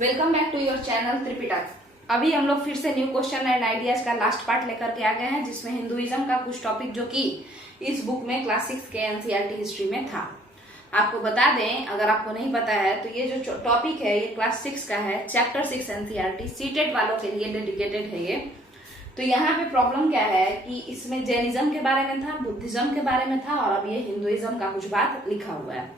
Welcome back to your channel Tripita. अभी हम लोग फिर से न्यू क्वेश्चन एंड आइडियाज का लास्ट पार्ट लेकर के आ गए हैं, जिसमें हिंदुइज्म का कुछ टॉपिक जो कि इस बुक में क्लास 6 के एनसीईआरटी हिस्ट्री में था। आपको बता दें, अगर आपको नहीं पता है तो ये जो टॉपिक है ये क्लास 6 का है, चैप्टर 6 एनसीईआरटी सीटेट वालों के लिए डेडिकेटेड है ये। तो यहाँ पे प्रॉब्लम क्या है कि इसमें जैनिज्म के बारे में था, बुद्धिज्म के बारे में था और अब ये हिंदुइज्म का कुछ बात लिखा हुआ है।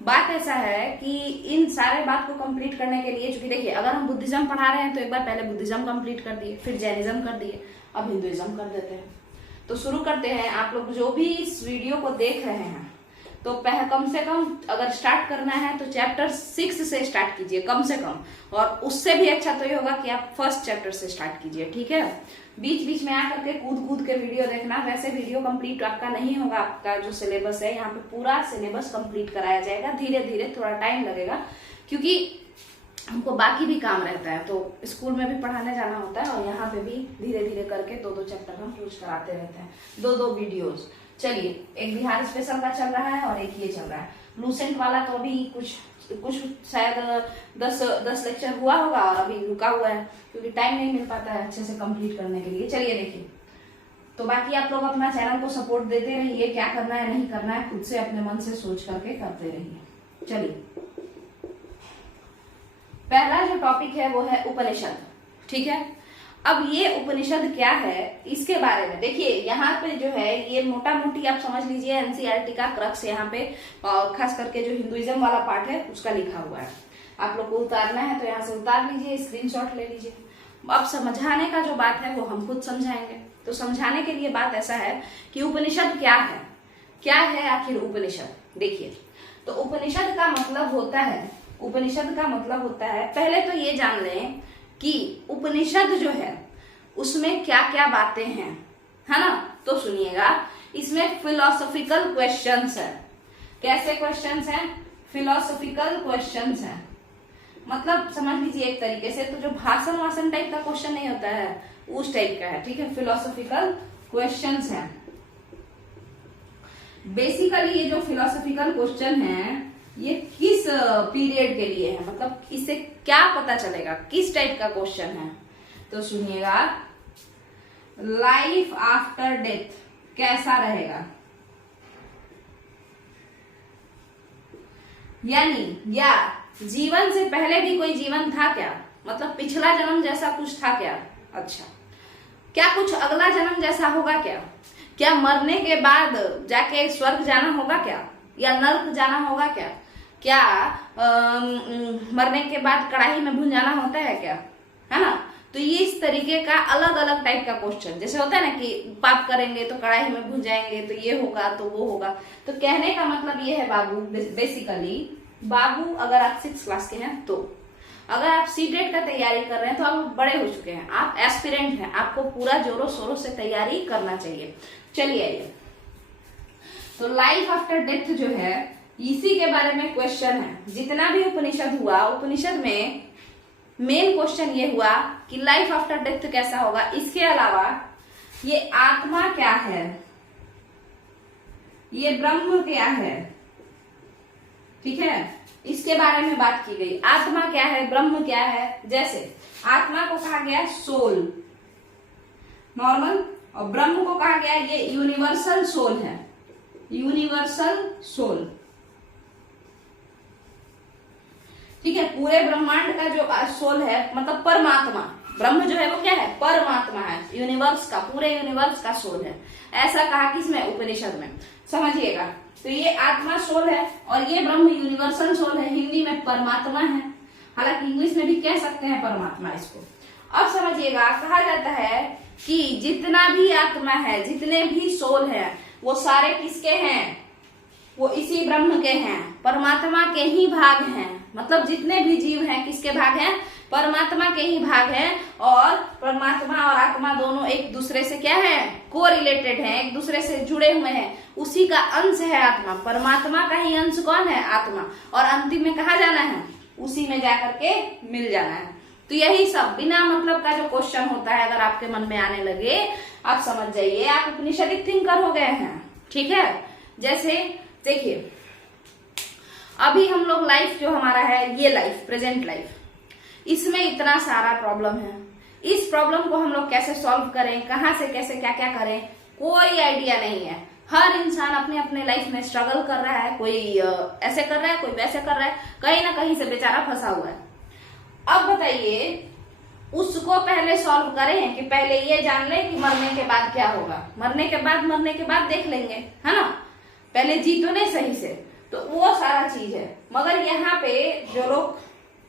बात ऐसा है कि इन सारे बात को कंप्लीट करने के लिए, चूंकि देखिए अगर हम बुद्धिज्म पढ़ा रहे हैं तो एक बार पहले बुद्धिज्म कंप्लीट कर दिए, फिर जैनिज्म कर दिए, अब हिंदुइज्म कर देते हैं। तो शुरू करते हैं। आप लोग जो भी इस वीडियो को देख रहे हैं तो कम से कम अगर स्टार्ट करना है तो चैप्टर 6 से स्टार्ट कीजिए कम से कम, और उससे भी अच्छा तो ये होगा कि आप फर्स्ट चैप्टर से स्टार्ट कीजिए, ठीक है। बीच बीच में आकर के कूद के वीडियो देखना, वैसे वीडियो कंप्लीट आपका नहीं होगा। आपका जो सिलेबस है यहाँ पे पूरा सिलेबस कंप्लीट कराया जाएगा, धीरे धीरे, थोड़ा टाइम लगेगा क्योंकि हमको बाकी भी काम रहता है। तो स्कूल में भी पढ़ाने जाना होता है और यहाँ पे भी धीरे धीरे करके दो दो हम यूज कराते रहते हैं, दो वीडियोज। चलिए, एक बिहार स्पेशल का चल रहा है और एक ये चल रहा है। लूसेंट वाला तो अभी कुछ शायद 10 लेक्चर हुआ होगा और अभी रुका हुआ है क्योंकि टाइम नहीं मिल पाता है अच्छे से कंप्लीट करने के लिए। चलिए देखिए, तो बाकी आप लोग अपना चैनल को सपोर्ट देते रहिए, क्या करना है नहीं करना है खुद से अपने मन से सोच करके करते रहिए। चलिए, पहला जो टॉपिक है वो है उपनिषद, ठीक है। अब ये उपनिषद क्या है इसके बारे में देखिए, यहाँ पे जो है ये मोटा मोटी आप समझ लीजिए एनसीईआरटी का क्रक्स यहाँ पे खास करके जो हिंदुइज्म वाला पार्ट है उसका लिखा हुआ है। आप लोग को उतारना है तो यहाँ से उतार लीजिए, स्क्रीनशॉट ले लीजिए। अब समझाने का जो बात है वो हम खुद समझाएंगे। तो समझाने के लिए बात ऐसा है कि उपनिषद क्या है, क्या है आखिर उपनिषद। देखिए, तो उपनिषद का मतलब होता है, उपनिषद का मतलब होता है, पहले तो ये जान लें कि उपनिषद जो है उसमें क्या क्या बातें हैं, है ना। तो सुनिएगा, इसमें फिलोसॉफिकल क्वेश्चंस है। कैसे क्वेश्चंस हैं? फिलोसॉफिकल क्वेश्चंस हैं। मतलब समझ लीजिए एक तरीके से तो जो भाषण टाइप का क्वेश्चन नहीं होता है उस टाइप का है, ठीक है। फिलोसॉफिकल क्वेश्चंस हैं। बेसिकली ये जो फिलोसॉफिकल क्वेश्चन है ये किस पीरियड के लिए है, मतलब इससे क्या पता चलेगा, किस टाइप का क्वेश्चन है। तो सुनिएगा, लाइफ आफ्टर डेथ कैसा रहेगा, यानी या जीवन से पहले भी कोई जीवन था क्या, मतलब पिछला जन्म जैसा कुछ था क्या। अच्छा, क्या कुछ अगला जन्म जैसा होगा क्या, क्या मरने के बाद जाके स्वर्ग जाना होगा क्या, या नर्क जाना होगा क्या, क्या मरने के बाद कढ़ाई में भून जाना होता है क्या, है ना। तो ये इस तरीके का अलग अलग टाइप का क्वेश्चन, जैसे होता है ना कि पाप करेंगे तो कढ़ाई में भून जाएंगे तो ये होगा तो वो होगा। तो कहने का मतलब ये है बाबू, बेसिकली बाबू अगर आप 6 क्लास के हैं, तो अगर आप सीटेट का तैयारी कर रहे हैं तो आप बड़े हो चुके हैं, आप एस्पिरेंट हैं, आपको पूरा जोरों शोरों से तैयारी करना चाहिए। चलिए आइए, तो लाइफ आफ्टर डेथ जो है इसी के बारे में क्वेश्चन है। जितना भी उपनिषद हुआ, उपनिषद में मेन क्वेश्चन ये हुआ कि लाइफ आफ्टर डेथ कैसा होगा। इसके अलावा ये आत्मा क्या है, ये ब्रह्म क्या है, ठीक है, इसके बारे में बात की गई। आत्मा क्या है, ब्रह्म क्या है। जैसे आत्मा को कहा गया सोल, नॉर्मल, और ब्रह्म को कहा गया ये यूनिवर्सल सोल है, यूनिवर्सल सोल, ठीक है। पूरे ब्रह्मांड का जो सोल है मतलब परमात्मा, ब्रह्म जो है वो क्या है, परमात्मा है, यूनिवर्स का, पूरे यूनिवर्स का सोल है। ऐसा कहा किसमें, उपनिषद में, समझिएगा। तो ये आत्मा सोल है और ये ब्रह्म यूनिवर्सल सोल है, हिंदी में परमात्मा है, हालांकि इंग्लिश में भी कह सकते हैं परमात्मा इसको। अब समझिएगा, कहा जाता है कि जितना भी आत्मा है, जितने भी सोल है, वो सारे किसके हैं, वो इसी ब्रह्म के हैं, परमात्मा के ही भाग हैं। मतलब जितने भी जीव हैं किसके भाग हैं, परमात्मा के ही भाग हैं। और परमात्मा और आत्मा दोनों एक दूसरे से क्या है, को रिलेटेड है, एक दूसरे से जुड़े हुए हैं, उसी का अंश है आत्मा। परमात्मा का ही अंश कौन है, आत्मा, और अंतिम में कहा जाना है, उसी में जाकर के मिल जाना है। तो यही सब बिना मतलब का जो क्वेश्चन होता है अगर आपके मन में आने लगे, आप समझ जाइए आप उपनिषदिक थिंकर हो गए हैं, ठीक है। जैसे देखिए, अभी हम लोग लाइफ जो हमारा है, ये लाइफ, प्रेजेंट लाइफ, इसमें इतना सारा प्रॉब्लम है। इस प्रॉब्लम को हम लोग कैसे सॉल्व करें, कहाँ से कैसे क्या क्या करें, कोई आइडिया नहीं है। हर इंसान अपने अपने लाइफ में स्ट्रगल कर रहा है, कोई ऐसे कर रहा है, कोई वैसे कर रहा है, कहीं ना कहीं से बेचारा फंसा हुआ है। अब बताइए उसको पहले सॉल्व करें कि पहले ये जान ले कि मरने के बाद क्या होगा। मरने के बाद देख लेंगे, है ना। पहले जी तो नहीं सही से, तो वो सारा चीज है। मगर यहाँ पे जो लोग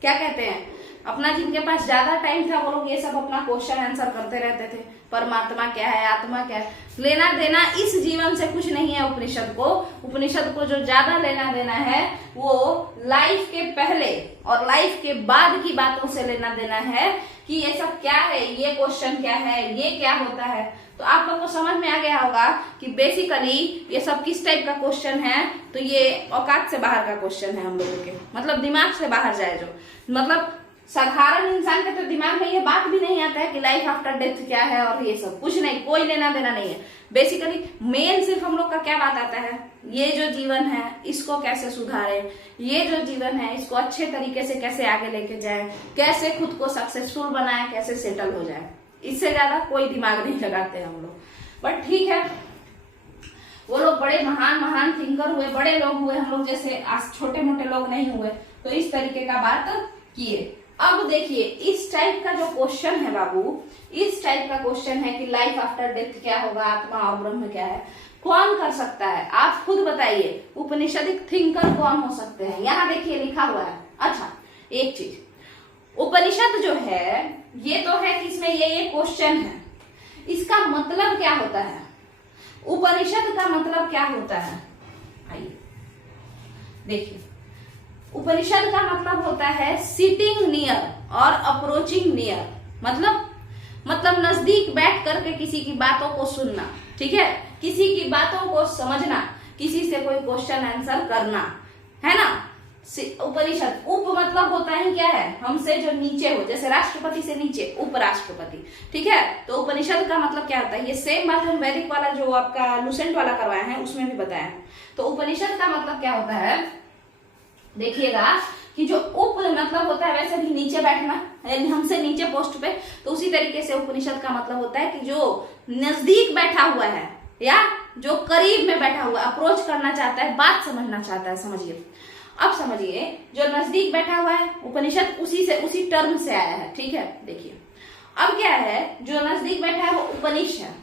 क्या कहते हैं, अपना जिनके पास ज्यादा टाइम था वो लोग ये सब अपना क्वेश्चन आंसर करते रहते थे। परमात्मा क्या है, आत्मा क्या है, लेना देना इस जीवन से कुछ नहीं है। उपनिषद को जो ज्यादा लेना देना है वो लाइफ के पहले और लाइफ के बाद की बातों से लेना देना है कि ये सब क्या है, ये क्वेश्चन क्या है, ये क्या होता है। तो आप लोग को समझ में आ गया होगा कि बेसिकली ये सब किस टाइप का क्वेश्चन है। तो ये औकात से बाहर का क्वेश्चन है हम लोगों के, मतलब दिमाग से बाहर जाए जो, मतलब साधारण इंसान के तो दिमाग में ये बात भी नहीं आता है कि लाइफ आफ्टर डेथ क्या है और ये सब कुछ नहीं, कोई लेना देना नहीं है। बेसिकली मेन सिर्फ हम लोग का क्या बात आता है, ये जो जीवन है इसको कैसे सुधारें, ये जो जीवन है इसको अच्छे तरीके से कैसे आगे लेके जाए, कैसे खुद को सक्सेसफुल बनाए, कैसे सेटल हो जाए। इससे ज्यादा कोई दिमाग नहीं लगाते हम लोग। बट ठीक है, वो लोग बड़े महान थिंकर हुए, बड़े लोग हुए, हम लोग जैसे आज छोटे मोटे लोग नहीं हुए, तो इस तरीके का बात किए। अब देखिए इस टाइप का जो क्वेश्चन है बाबू, इस टाइप का क्वेश्चन है कि लाइफ आफ्टर डेथ क्या होगा, आत्मा और ब्रह्म क्या है, कौन कर सकता है? आप खुद बताइए, उपनिषदिक थिंकर कौन हो सकते हैं? यहाँ देखिए लिखा हुआ है। अच्छा एक चीज, उपनिषद जो है ये तो है कि इसमें ये क्वेश्चन है, इसका मतलब क्या होता है? उपनिषद का मतलब क्या होता है? आइए देखिए, उपनिषद का मतलब होता है सिटिंग नियर और अप्रोचिंग नियर, मतलब नजदीक बैठ करके किसी की बातों को सुनना, ठीक है, किसी की बातों को समझना, किसी से कोई क्वेश्चन आंसर करना, है ना। उपनिषद उप मतलब होता है क्या है, हमसे जो नीचे हो, जैसे राष्ट्रपति से नीचे उपराष्ट्रपति, ठीक है। तो उपनिषद का मतलब क्या होता है, ये सेम बात हम वैदिक वाला जो आपका लुसेंट वाला करवाया है उसमें भी बताया है। तो उपनिषद का मतलब क्या होता है, देखिएगा कि जो उप मतलब होता है वैसे भी नीचे बैठना, हमसे नीचे पोस्ट पे, तो उसी तरीके से उपनिषद का मतलब होता है कि जो नजदीक बैठा हुआ है या जो करीब में बैठा हुआ, अप्रोच करना चाहता है, बात समझना चाहता है। समझिए, अब समझिए, जो नजदीक बैठा हुआ है उपनिषद उसी टर्म से आया है, ठीक है। देखिए अब क्या है, जो नजदीक बैठा है वो उपनिषद है,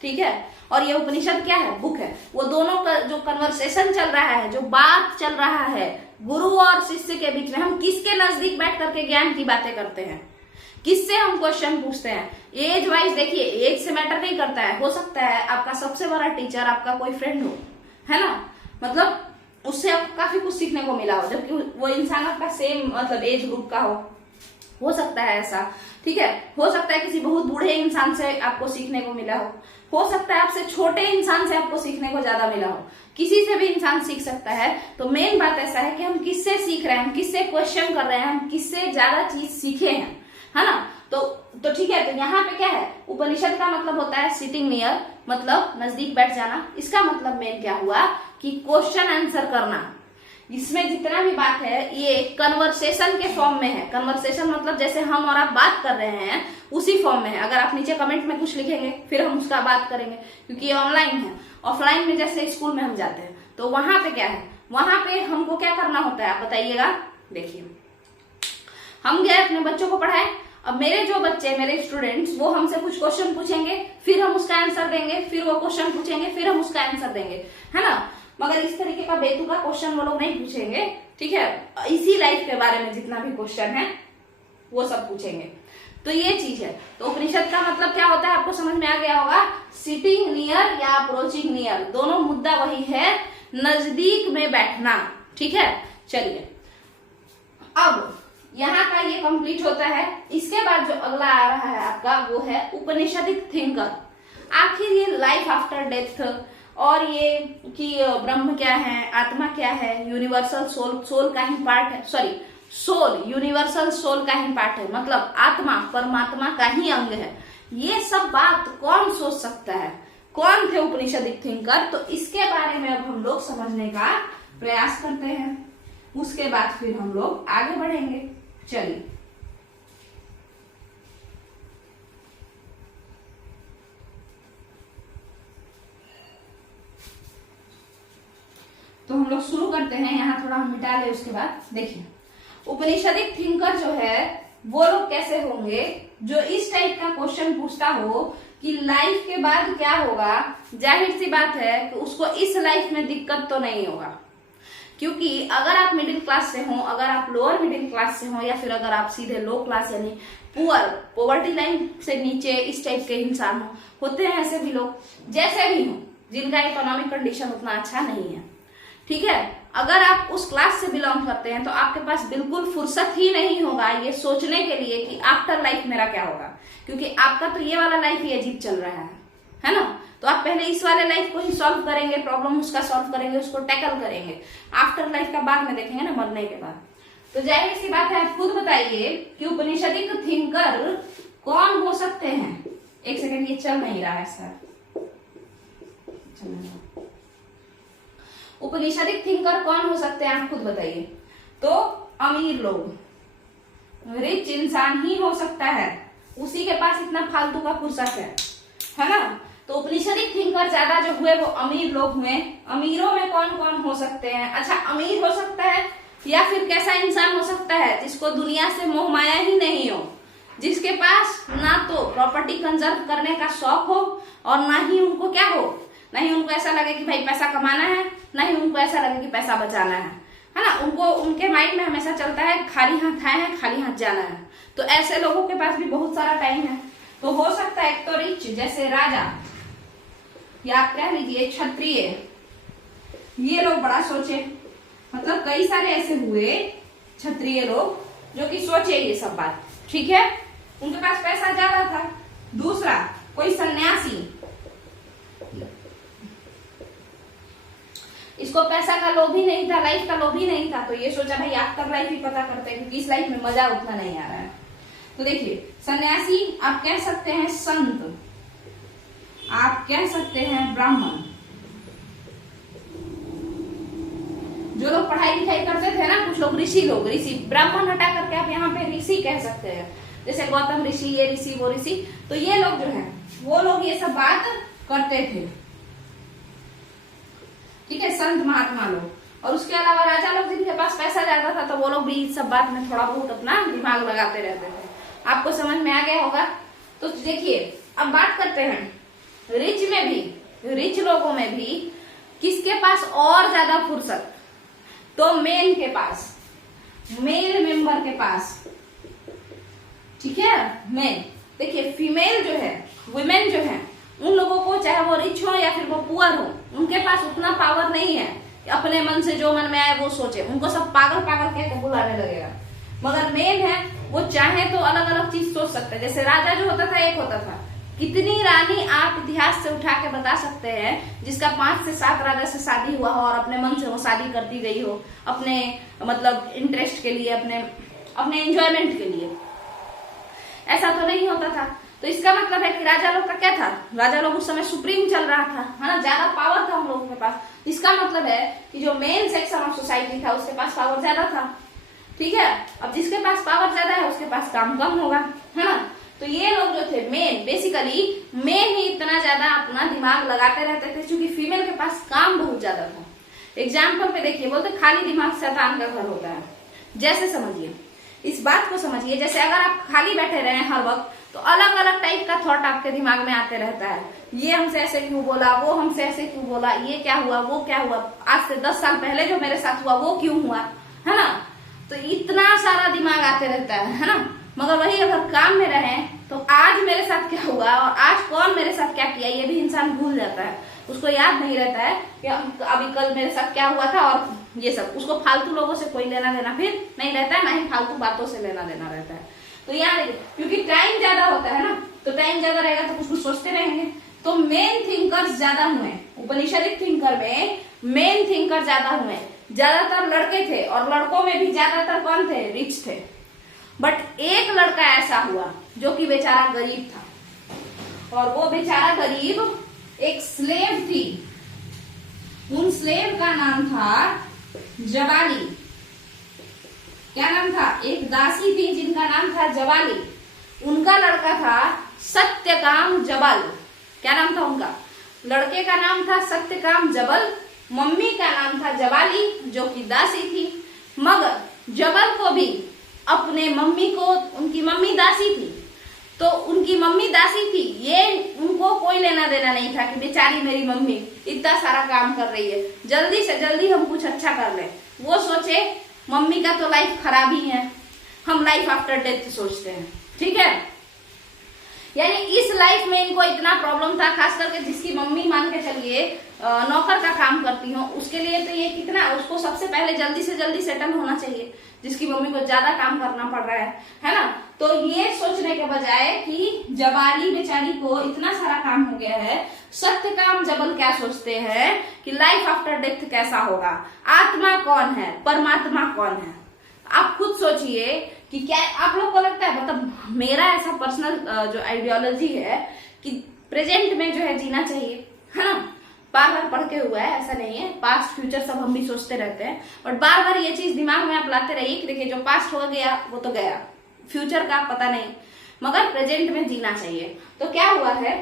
ठीक है। और ये उपनिषद क्या है, बुक है। वो दोनों का जो कन्वर्सेशन चल रहा है, जो बात चल रहा है गुरु और शिष्य के बीच में, हम किसके नजदीक बैठ करके ज्ञान की बातें करते हैं, किससे हम क्वेश्चन पूछते हैं। एज वाइज देखिए, एज से मैटर नहीं करता है। हो सकता है आपका सबसे बड़ा टीचर आपका कोई फ्रेंड हो, है ना, मतलब उससे आपको काफी कुछ सीखने को मिला हो, जबकि वो इंसान आपका सेम मतलब एज ग्रुप का हो सकता है ऐसा, ठीक है। हो सकता है किसी बहुत बूढ़े इंसान से आपको सीखने को मिला हो सकता है आपसे छोटे इंसान से आपको सीखने को ज्यादा मिला हो, किसी से भी इंसान सीख सकता है। तो मेन बात ऐसा है कि हम किससे सीख रहे हैं, हम किससे क्वेश्चन कर रहे हैं, हम किससे ज्यादा चीज सीखे हैं, है ना। तो ठीक है, तो यहाँ पे क्या है, उपनिषद का मतलब होता है सिटिंग नियर, मतलब नजदीक बैठ जाना। इसका मतलब मेन क्या हुआ कि क्वेश्चन आंसर करना। इसमें जितना भी बात है ये कन्वर्सेशन के फॉर्म में है। कन्वर्सेशन मतलब जैसे हम और आप बात कर रहे हैं उसी फॉर्म में है। अगर आप नीचे कमेंट में कुछ लिखेंगे फिर हम उसका बात करेंगे, क्योंकि ये ऑनलाइन है। ऑफलाइन में जैसे स्कूल में हम जाते हैं तो वहां पे क्या है, वहां पे हमको क्या करना होता है आप बताइएगा। देखिए, हम गए अपने बच्चों को पढ़ाए, अब मेरे जो बच्चे, मेरे स्टूडेंट्स, वो हमसे कुछ क्वेश्चन पूछेंगे, फिर हम उसका आंसर देंगे, फिर वो क्वेश्चन पूछेंगे, फिर हम उसका आंसर देंगे, है ना। मगर इस तरीके का बेतुका क्वेश्चन वो लोग नहीं पूछेंगे, ठीक है। इसी लाइफ के बारे में जितना भी क्वेश्चन है वो सब पूछेंगे। तो ये चीज है। तो उपनिषद का मतलब क्या होता है आपको समझ में आ गया होगा, सिटिंग नियर या अप्रोचिंग नियर, दोनों मुद्दा वही है, नजदीक में बैठना, ठीक है। चलिए, अब यहाँ का ये कंप्लीट होता है। इसके बाद जो अगला आ रहा है आपका वो है उपनिषदिक थिंकर। आखिर ये लाइफ आफ्टर डेथ और ये कि ब्रह्म क्या है, आत्मा क्या है, यूनिवर्सल सोल का ही पार्ट है, सॉरी सोल यूनिवर्सल सोल का ही पार्ट है, मतलब आत्मा परमात्मा का ही अंग है। ये सब बात कौन सोच सकता है, कौन थे उपनिषदिक थिंकर? तो इसके बारे में अब हम लोग समझने का प्रयास करते हैं, उसके बाद फिर हम लोग आगे बढ़ेंगे। चलिए, चलते हैं, यहाँ थोड़ा हम मिटा ले उसके बाद। देखिए उपनिषदिक थिंकर जो है वो लोग कैसे होंगे, जो इस टाइप का क्वेश्चन पूछता हो कि लाइफ के बाद क्या होगा। जाहिर सी बात है कि उसको इस लाइफ में दिक्कत तो नहीं होगा, क्योंकि अगर आप मिडिल क्लास से हो, अगर आप लोअर मिडिल क्लास से हो, या फिर अगर आप सीधे लो क्लास यानी पुअर, पॉवर्टी लाइन से नीचे इस टाइप के इंसान होते हैं, ऐसे भी लोग जैसे भी हो जिनका इकोनॉमिक कंडीशन उतना अच्छा नहीं है, ठीक है, अगर आप उस क्लास से बिलोंग करते हैं तो आपके पास बिल्कुल फुर्सत ही नहीं होगा ये सोचने के लिए कि आफ्टर लाइफ मेरा क्या होगा, क्योंकि आपका तो ये वाला लाइफ ही अजीब चल रहा है ना। तो आप पहले इस वाले लाइफ को ही सॉल्व करेंगे, प्रॉब्लम उसका सॉल्व करेंगे, उसको टैकल करेंगे, आफ्टर लाइफ का बाद में देखेंगे ना, मरने के बाद। तो जाहिर सी बात है, आप खुद बताइए कि उपनिषदिक थिंकर कौन हो सकते हैं। एक सेकंड, ये चल नहीं रहा है सर, उपनिषदिक थिंकर कौन हो सकते हैं आप खुद बताइए। तो अमीर लोग, रिच इंसान ही हो सकता है, उसी के पास इतना फालतू का फुर्सत है ना। तो उपनिषदिक थिंकर ज्यादा जो हुए वो अमीर लोग हुए। अमीरों में कौन कौन हो सकते हैं? अच्छा, अमीर हो सकता है या फिर कैसा इंसान हो सकता है जिसको दुनिया से मोह माया ही नहीं हो, जिसके पास ना तो प्रॉपर्टी कंजर्व करने का शौक हो और ना ही उनको क्या हो, ना ही उनको ऐसा लगे कि भाई पैसा कमाना है, ना ही उनको ऐसा लगे कि पैसा बचाना है ना। उनको, उनके माइंड में हमेशा चलता है खाली हाथ आए हैं, खाली हाथ जाना है। तो ऐसे लोगों के पास भी बहुत सारा टाइम है। तो हो सकता है एक तो रिच जैसे राजा, या आप कह लीजिए क्षत्रिय, ये लोग बड़ा सोचे। मतलब कई सारे ऐसे हुए क्षत्रिय लोग जो कि सोचे ये सब बात, ठीक है, उनके पास पैसा ज्यादा था। दूसरा कोई सन्यासी, इसको पैसा का लोभ ही नहीं था, लाइफ का लोभ ही नहीं था, तो ये सोचा भाई आफ्टर लाइफ ही पता करते हैं, क्योंकि इस लाइफ में मजा उतना नहीं आ रहा है। तो देखिए सन्यासी आप कह सकते हैं, संत आप कह सकते हैं, ब्राह्मण, जो लोग पढ़ाई लिखाई करते थे ना, कुछ लोग ऋषि लोग, ऋषि ब्राह्मण हटा करके आप यहाँ पे ऋषि कह सकते हैं, जैसे गौतम ऋषि, ये ऋषि वो ऋषि। तो ये लोग जो है वो लोग ये सब बात करते थे, ठीक है, संत महात्मा लोग। और उसके अलावा राजा लोग जिनके पास पैसा ज्यादा था, तो वो लोग भी इस सब बात में थोड़ा बहुत अपना दिमाग लगाते रहते थे। आपको समझ में आ गया होगा। तो देखिए अब बात करते हैं रिच में भी, रिच लोगों में भी किसके पास और ज्यादा फुर्सत, तो मेन के पास, मेल मेंबर के पास, ठीक है, मेन। देखिए फीमेल जो है, वुमेन जो है, उन लोगों को चाहे वो रिच हो या फिर वो पुअर हो, उनके पास उतना पावर नहीं है कि अपने मन से जो मन में आए वो सोचे। उनको सब पागल पागल कह के बुलाने लगेगा। मगर मेल है, वो चाहे तो अलग अलग चीज सोच सकते हैं। जैसे राजा जो होता था, एक होता था, कितनी रानी आप इतिहास से उठा के बता सकते हैं जिसका 5 से 7 राजा से शादी हुआ हो और अपने मन से वो शादी करती गई हो, अपने मतलब इंटरेस्ट के लिए, अपने एंजॉयमेंट के लिए। ऐसा तो नहीं होता था। तो इसका मतलब है कि राजा लोग का क्या था, राजा लोग उस समय सुप्रीम चल रहा था, है ना, ज्यादा पावर था उन लोगों के पास। इसका मतलब है कि जो मेन सेक्शन ऑफ सोसाइटी था उसके पास पावर ज्यादा था, ठीक है। अब जिसके पास पावर ज्यादा है उसके पास काम कम होगा, है ना। तो ये लोग जो थे मेन, बेसिकली मेन ही इतना ज्यादा अपना दिमाग लगाते रहते थे, क्योंकि फीमेल के पास काम बहुत ज्यादा था। एग्जाम्पल पे देखिए, बोलते खाली दिमाग शैतान का घर होता है। जैसे समझिए, इस बात को समझिए, जैसे अगर आप खाली बैठे रहे हर वक्त, तो अलग अलग टाइप का थॉट आपके दिमाग में आते रहता है। ये हमसे ऐसे क्यों बोला, वो हमसे ऐसे क्यों बोला, ये क्या हुआ, वो क्या हुआ, आज से 10 साल पहले जो मेरे साथ हुआ वो क्यों हुआ, है ना। तो इतना सारा दिमाग आते रहता है ना। मगर वही अगर काम में रहे तो आज मेरे साथ क्या हुआ और आज कौन मेरे साथ क्या किया, ये भी इंसान भूल जाता है। उसको याद नहीं रहता है कि अभी कल मेरे साथ क्या हुआ था, और ये सब उसको फालतू लोगों से कोई लेना देना फिर नहीं रहता है, ना ही फालतू बातों से लेना देना रहता है। तो याद, क्योंकि टाइम ज्यादा होता है ना, तो टाइम ज्यादा रहेगा तो कुछ कुछ सोचते रहेंगे। तो मेन थिंकर्स ज्यादा हुए उपनिषदिक थिंकर में, मेन थिंकर ज्यादा हुए। ज्यादातर लड़के थे और लड़कों में भी ज्यादातर कौन थे, रिच थे। बट एक लड़का ऐसा हुआ जो कि बेचारा गरीब था, और वो बेचारा गरीब एक स्लेव थी। उन स्लेव का नाम था जबाली। क्या नाम था, एक दासी थी जिनका नाम था जबाली। उनका लड़का था सत्यकाम जबल। क्या नाम था उनका, लड़के का नाम था सत्यकाम जबल मम्मी का नाम था जबाली, जो कि दासी थी, मगर जबल को भी अपने मम्मी को, उनकी मम्मी दासी थी, तो उनकी मम्मी दासी थी, ये उनको कोई लेना देना नहीं था कि बेचारी मेरी मम्मी इतना सारा काम कर रही है, जल्दी से जल्दी हम कुछ अच्छा कर लें। वो सोचे मम्मी का तो लाइफ खराब ही है, हम लाइफ आफ्टर डेथ सोचते हैं, ठीक है। यानी इस लाइफ में इनको इतना प्रॉब्लम था, खास करके जिसकी मम्मी मान के चलिए नौकर का काम करती हो, उसके लिए तो ये कितना, उसको सबसे पहले जल्दी से जल्दी सेटल होना चाहिए, जिसकी मम्मी को ज्यादा काम करना पड़ रहा है ना। तो ये सोचने के बजाय कि जबाली बेचारी को इतना सारा काम हो गया है, सत्यकाम जबल क्या सोचते हैं कि लाइफ आफ्टर डेथ कैसा होगा, आत्मा कौन है, परमात्मा कौन है। आप खुद सोचिए कि क्या आप लोग को लगता है, मतलब मेरा ऐसा पर्सनल जो आइडियोलॉजी है कि प्रेजेंट में जो है जीना चाहिए, है ना। बार बार पढ़ के हुआ है, ऐसा नहीं है, पास्ट फ्यूचर सब हम भी सोचते रहते हैं, और बार बार ये चीज दिमाग में आप लाते रहिए कि देखिए जो पास्ट हो गया वो तो गया, फ्यूचर का पता नहीं, मगर प्रेजेंट में जीना चाहिए। तो क्या हुआ है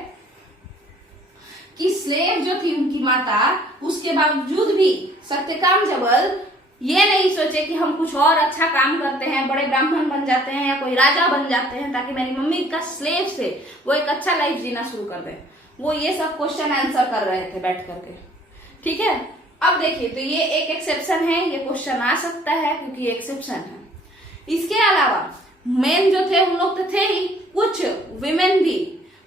कि स्लेव जो थी उनकी माता, उसके बावजूद भी सत्यकाम जबल ये नहीं सोचे कि हम कुछ और अच्छा काम करते हैं, बड़े ब्राह्मण बन जाते हैं या कोई राजा बन जाते हैं, ताकि मेरी मम्मी का स्लेव से वो एक अच्छा लाइफ जीना शुरू कर दे। वो ये सब क्वेश्चन आंसर कर रहे थे बैठ करके, ठीक है। अब देखिए, तो ये एक एक्सेप्शन है, ये क्वेश्चन आ सकता है क्योंकि एक्सेप्शन है। इसके अलावा मेन जो थे उन लोग तो थे ही, कुछ विमेन भी,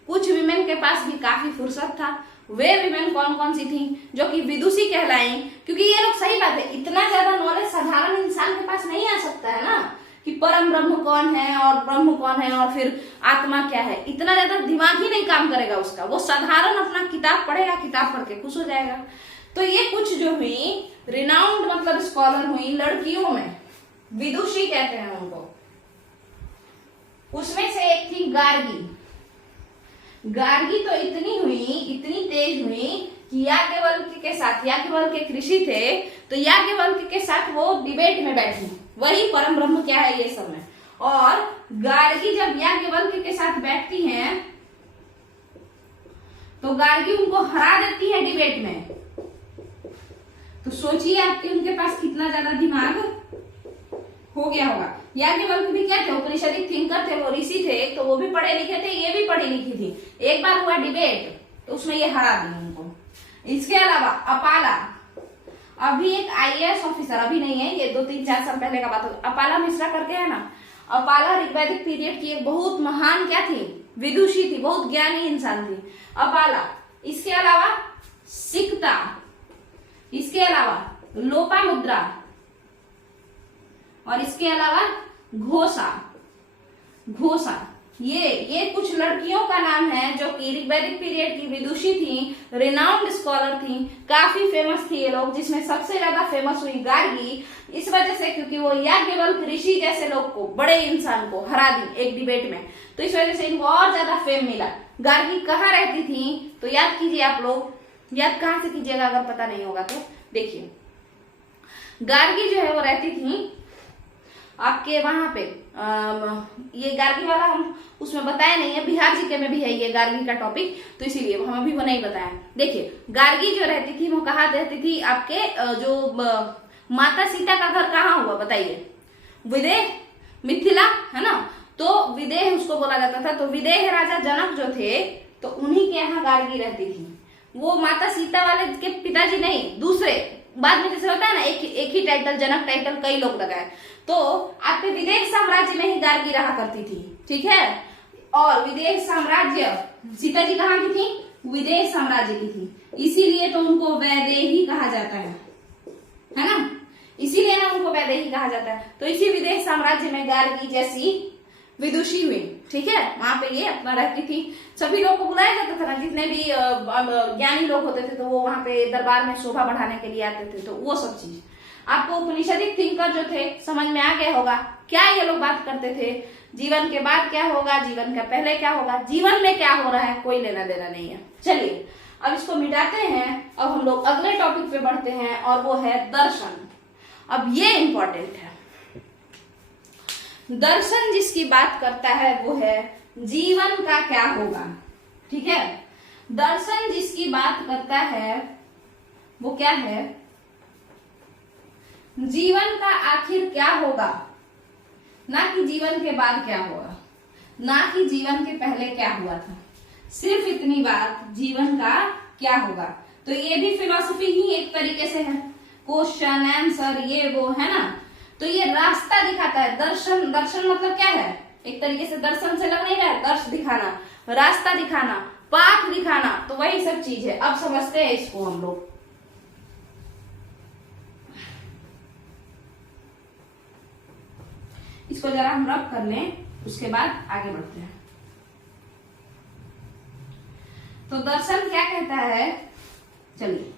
कुछ विमेन के पास भी काफी फुर्सत था। वे विमेन कौन कौन सी थी, जो कि विदुषी कहलाई, क्योंकि ये लोग, सही बात है, इतना ज्यादा नॉलेज साधारण इंसान के पास नहीं आ सकता है ना, कि परम ब्रह्म कौन है और ब्रह्म कौन है और फिर आत्मा क्या है, इतना ज्यादा दिमाग ही नहीं काम करेगा उसका। वो साधारण अपना किताब पढ़ेगा, किताब पढ़ के खुश हो जाएगा। तो ये कुछ जो हुई रिनाउंड मतलब स्कॉलर हुई लड़कियों में, विदुषी कहते हैं उनको। उसमें से एक थी गार्गी। गार्गी तो इतनी हुई, इतनी तेज हुई कि याज्ञवल्क्य के साथ, याज्ञवल्क्य के ऋषि थे, तो याज्ञवल्क्य के साथ वो डिबेट में बैठी, वही परम ब्रह्म क्या है ये सब में। और गार्गी जब याज्ञवल्क्य के साथ बैठती हैं तो गार्गी उनको हरा देती है डिबेट में। तो सोचिए आपके उनके पास कितना ज्यादा दिमाग हो गया होगा। याज्ञवल्क्य भी क्या थे, उपनिषदिक थिंकर थे, वो ऋषि थे, तो वो भी पढ़े लिखे थे, ये भी पढ़ी लिखी थी। एक बार हुआ डिबेट तो उसमें ये हरा दी उनको। इसके अलावा अपाला, अभी एक आईएएस ऑफिसर, अभी नहीं है, ये 2-3-4 साल पहले का बात हो, अपाला मिश्रा करके है ना। अपाला ऋग्वैदिक पीरियड की एक बहुत महान क्या थी, विदुषी थी, बहुत ज्ञानी इंसान थी अपाला। इसके अलावा सिकता, इसके अलावा लोपामुद्रा, और इसके अलावा घोषा। घोषा ये कुछ लड़कियों का नाम है जो कि ऋग्वैदिक पीरियड की विदुषी थी, रिनाउंड स्कॉलर थी, काफी फेमस थी ये लोग, जिसमें सबसे ज्यादा फेमस हुई गार्गी, इस वजह से क्योंकि वो याज्ञवल्क्य ऋषि जैसे लोग को, बड़े इंसान को हरा दी एक डिबेट में, तो इस वजह से इनको और ज्यादा फेम मिला। गार्गी कहाँ रहती थी तो याद कीजिए आप लोग, याद कहाँ से कीजिएगा अगर पता नहीं होगा तो। देखिए गार्गी जो है वो रहती थी आपके वहां पे, ये गार्गी वाला हम उसमें बताया नहीं है, बिहार जीके में भी है ये गार्गी का टॉपिक, तो इसीलिए हम अभी वो नहीं बताया। देखिए गार्गी जो रहती थी वो कहाँ रहती थी, आपके जो माता सीता का घर कहाँ हुआ बताइए, विदेह, मिथिला, है ना। तो विदेह उसको बोला जाता था। तो विदेह राजा जनक जो थे तो उन्हीं के यहाँ गार्गी रहती थी। वो माता सीता वाले के पिताजी नहीं, दूसरे, बाद में जैसे होता है ना एक ही टाइटल, जनक टाइटल कई लोग लगाए, तो आपके विदेह साम्राज्य में ही गार्गी रहा करती थी, ठीक है। और विदेह साम्राज्य, सीता जी कहाँ की थी, विदेह साम्राज्य की थी, इसीलिए तो उनको वैदेही कहा जाता है ना, इसीलिए ना उनको वैदेही कहा जाता है। तो इसी विदेह साम्राज्य में गार्गी जैसी विदुषी हुई, ठीक है। वहां पे ये अपना रहती थी, सभी लोग को बुलाया जाता था ना, जितने भी ज्ञानी लोग होते थे तो वो वहां पे दरबार में शोभा बढ़ाने के लिए आते थे, तो वो सब चीज आपको उपनिषदिक थिंकर जो थे समझ में आ गया होगा। क्या ये लोग बात करते थे, जीवन के बाद क्या होगा, जीवन का पहले क्या होगा, जीवन में क्या हो रहा है, कोई लेना देना नहीं है। चलिए अब इसको मिटाते हैं, अब हम लोग अगले टॉपिक पे बढ़ते हैं और वो है दर्शन। अब ये इंपॉर्टेंट है, दर्शन जिसकी बात करता है वो है जीवन का क्या होगा, ठीक है। दर्शन जिसकी बात करता है वो क्या है, जीवन का आखिर क्या होगा, ना कि जीवन के बाद क्या होगा, ना कि जीवन के पहले क्या हुआ था, सिर्फ इतनी बात, जीवन का क्या होगा। तो ये भी फिलॉसफी ही एक तरीके से है, क्वेश्चन आंसर ये वो है ना। तो ये रास्ता दिखाता है, दर्शन, दर्शन मतलब क्या है, एक तरीके से दर्शन से लग नहीं रहा है, दर्श दिखाना, रास्ता दिखाना, पाथ दिखाना, तो वही सब चीज है। अब समझते हैं इसको हम लोग। इसको जरा हम रब कर लें, उसके बाद आगे बढ़ते हैं। तो दर्शन क्या कहता है, चलिए,